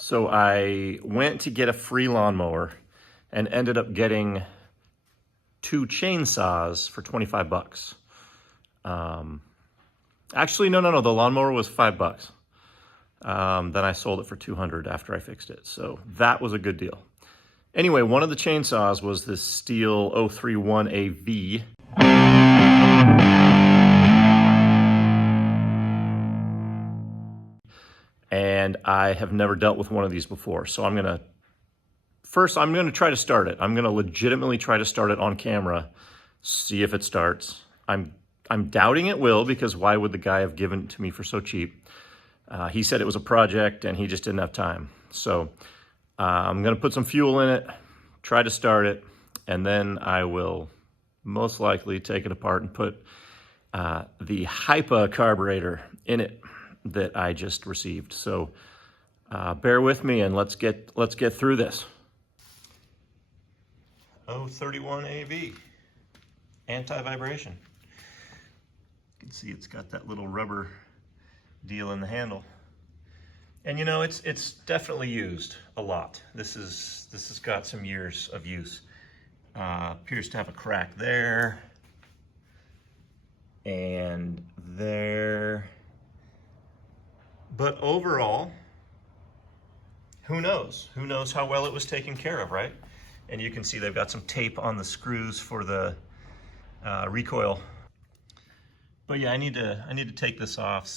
So I went to get a free lawnmower and ended up getting 2 chainsaws for 25 bucks. Actually, no, the lawnmower was 5 bucks. Then I sold it for 200 after I fixed it. So that was a good deal. Anyway, one of the chainsaws was this Stihl 031 AV. And I have never dealt with one of these before. So I'm gonna try to start it. I'm gonna legitimately try to start it on camera, see if it starts. I'm doubting it will, because why would the guy have given it to me for so cheap? He said it was a project and he just didn't have time. So I'm gonna put some fuel in it, try to start it, and then I will most likely take it apart and put the HIPA carburetor in it that I just received. So bear with me and let's get through this. 031 AV, anti-vibration. You can see it's got that little rubber deal in the handle. And you know, it's definitely used a lot. This has got some years of use. Appears to have a crack there and there. But overall, who knows? Who knows how well it was taken care of, right? And you can see they've got some tape on the screws for the recoil. But yeah, I need to take this off,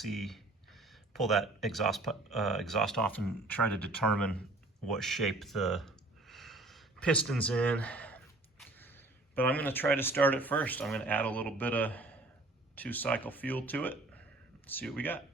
pull that exhaust off and try to determine what shape the piston's in. But I'm gonna try to start it first. I'm gonna add a little bit of 2-cycle fuel to it, see what we got.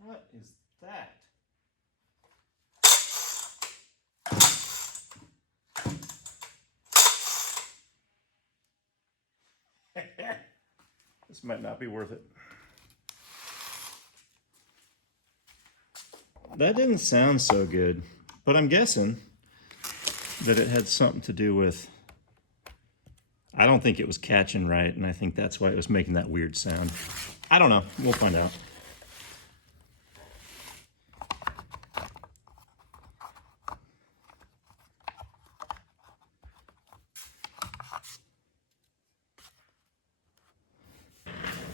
What is that? This might not be worth it. That didn't sound so good, but I'm guessing that it had something to do with, I don't think it was catching right, and I think that's why it was making that weird sound. I don't know, we'll find out.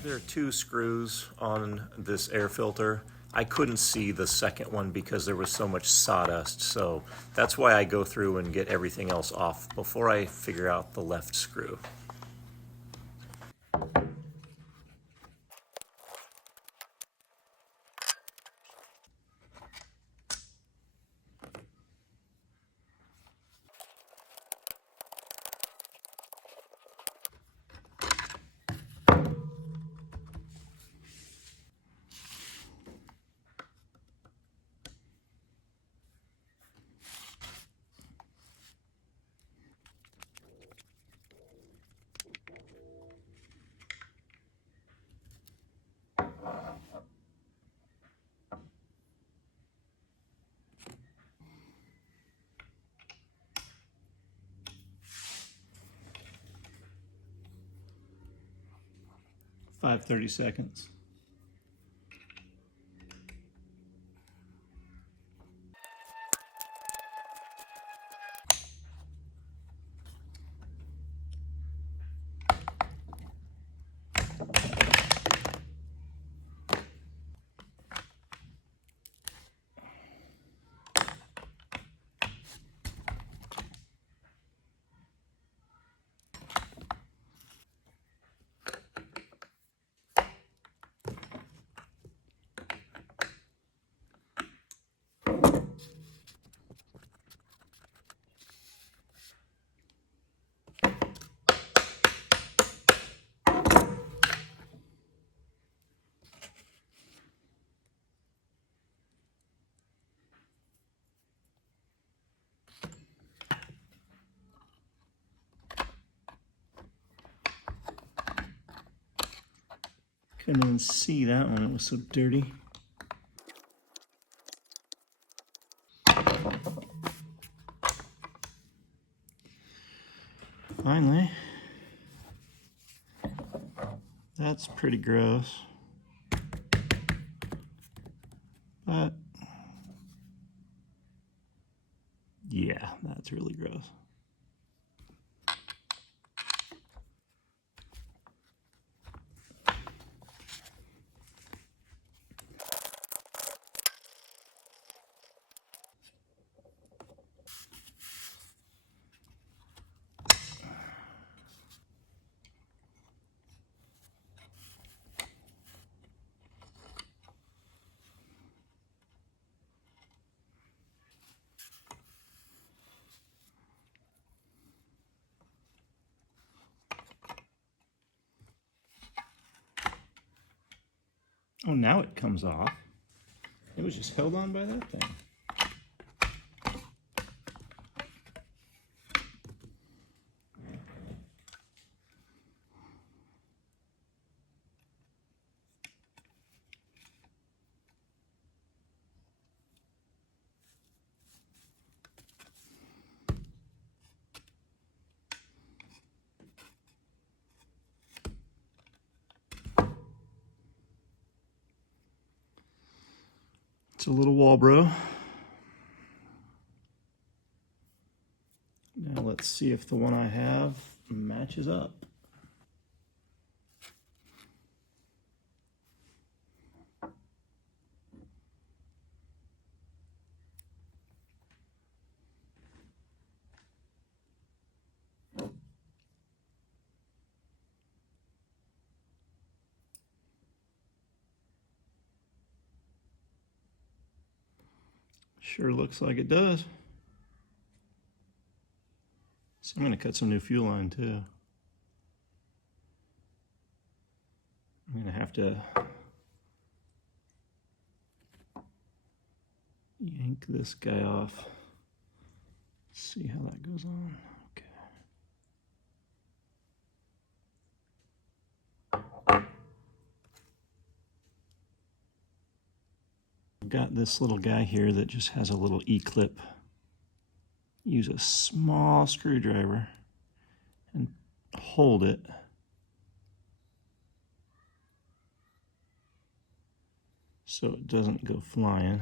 There are 2 screws on this air filter. I couldn't see the second one because there was so much sawdust, so that's why I go through and get everything else off before I figure out the left screw. Five 30 seconds. Couldn't even see that one, it was so dirty. Finally, that's pretty gross, but yeah, that's really gross. Oh, now it comes off. It was just held on by that thing. It's a little Walbro. Now let's see if the one I have matches up. Sure looks like it does. So I'm going to cut some new fuel line too. I'm going to have to yank this guy off. See how that goes on. Okay. I've got this little guy here that just has a little E-clip. Use a small screwdriver and hold it. So it doesn't go flying.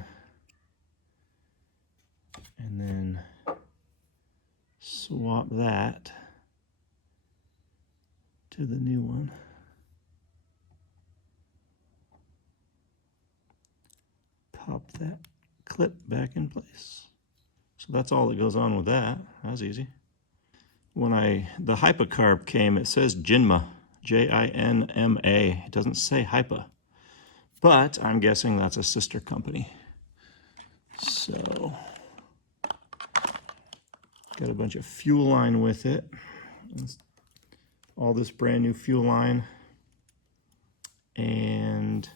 And then swap that to the new one. Pop that clip back in place. So that's all that goes on with that. That's easy. When the HIPA carb came, it says JINMA, J-I-N-M-A. It doesn't say HIPA, but I'm guessing that's a sister company. So, got a bunch of fuel line with it. All this brand new fuel line. And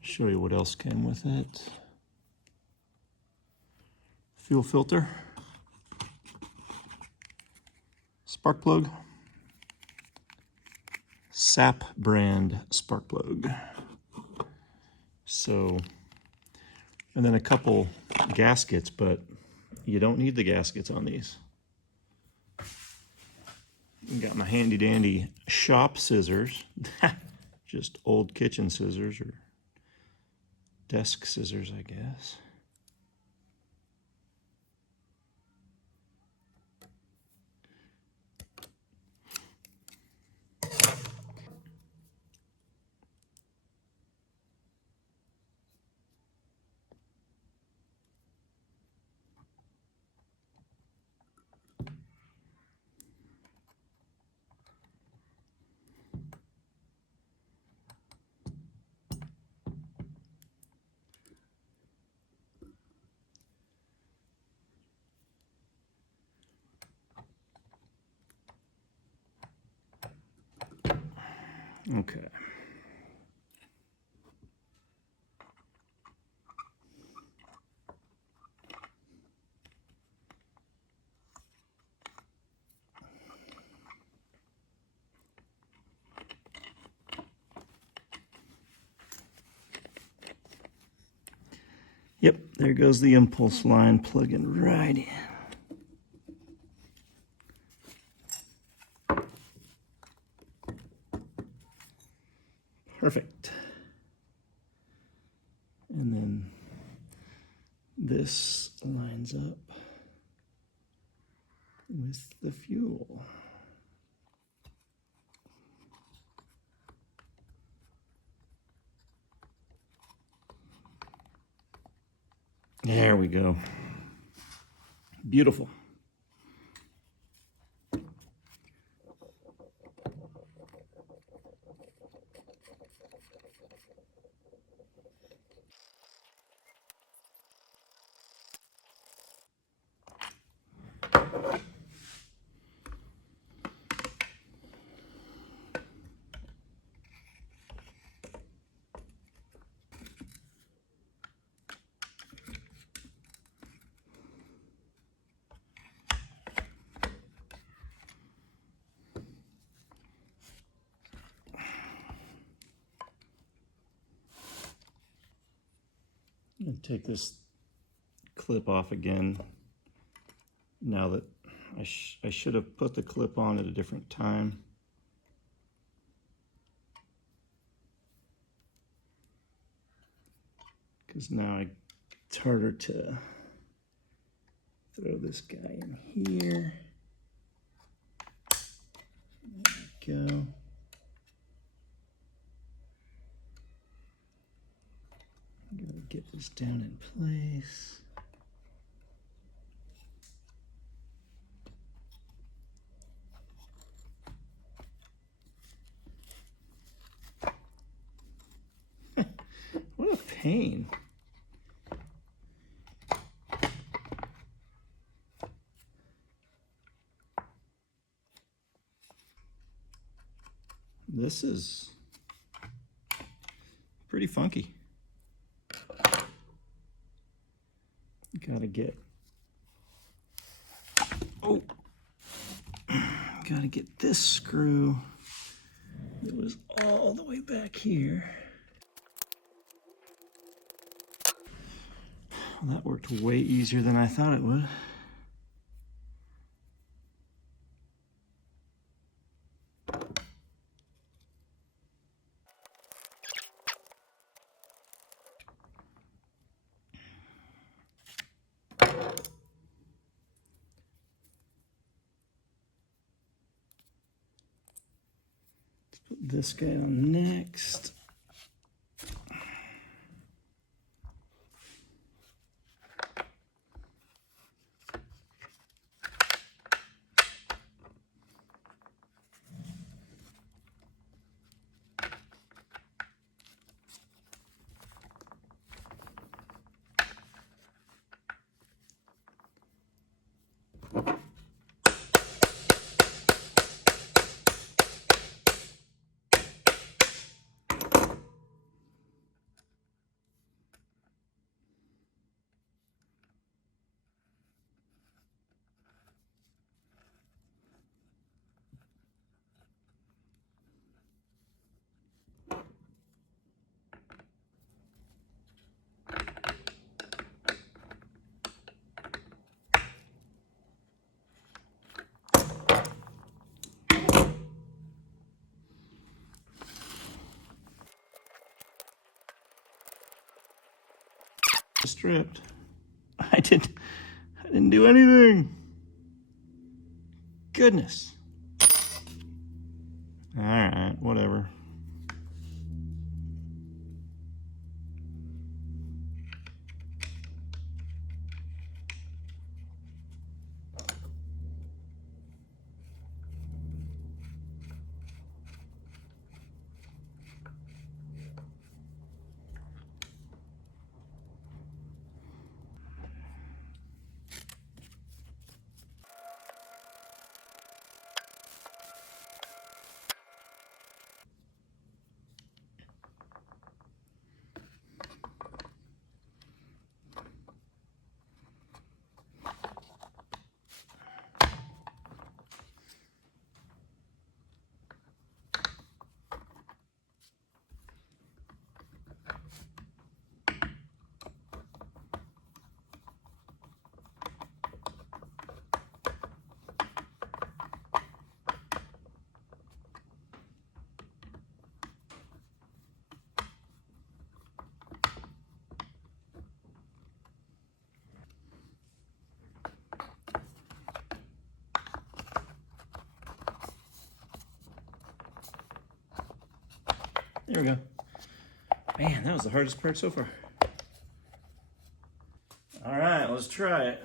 show you what else came with it. Fuel filter, spark plug, SAP brand spark plug. So, and then a couple gaskets, but you don't need the gaskets on these. Got my handy dandy shop scissors, just old kitchen scissors or desk scissors, I guess. Okay. Yep, there goes the impulse line plugging right in. Perfect. And then this lines up with the fuel. There we go. Beautiful. I'm going to take this clip off again now that I should have put the clip on at a different time. Because now it's harder to throw this guy in here. There we go. I'm going to get this down in place. What a pain. This is pretty funky. Gotta get, gotta get this screw that was all the way back here. Well, that worked way easier than I thought it would. Put this guy on next. Stripped. I didn't do anything. Goodness. All right, whatever. There we go. Man, that was the hardest part so far. All right, let's try it.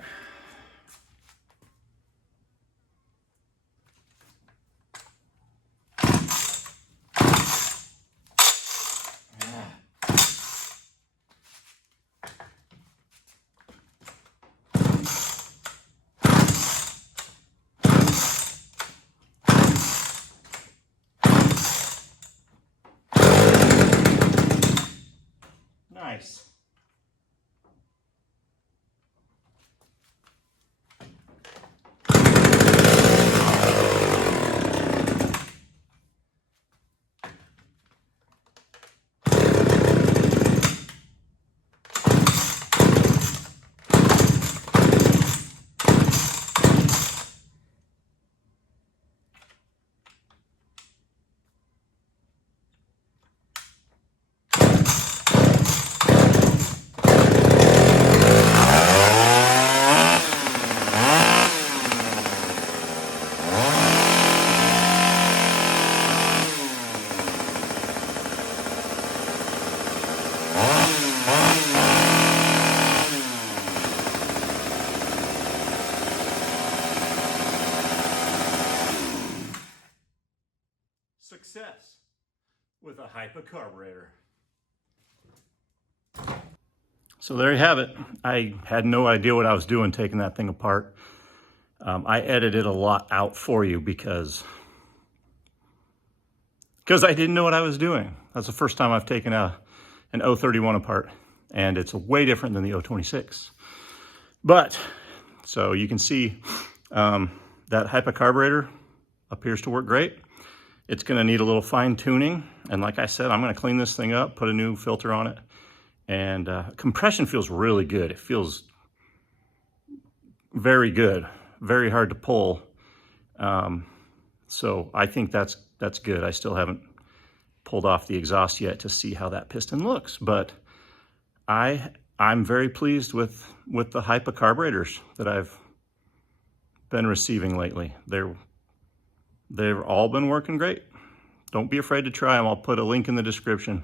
Nice. Success with a HIPA carburetor. So there you have it. I had no idea what I was doing taking that thing apart. I edited a lot out for you because I didn't know what I was doing. That's the first time I've taken an 031 apart, and it's way different than the 026. But, so you can see that HIPA carburetor appears to work great. It's gonna need a little fine tuning. And like I said, I'm gonna clean this thing up, put a new filter on it. And compression feels really good. It feels very good, very hard to pull. So I think that's good. I still haven't pulled off the exhaust yet to see how that piston looks, but I'm very pleased with the HIPA carburetors that I've been receiving lately. They've all been working great. Don't be afraid to try them. I'll put a link in the description.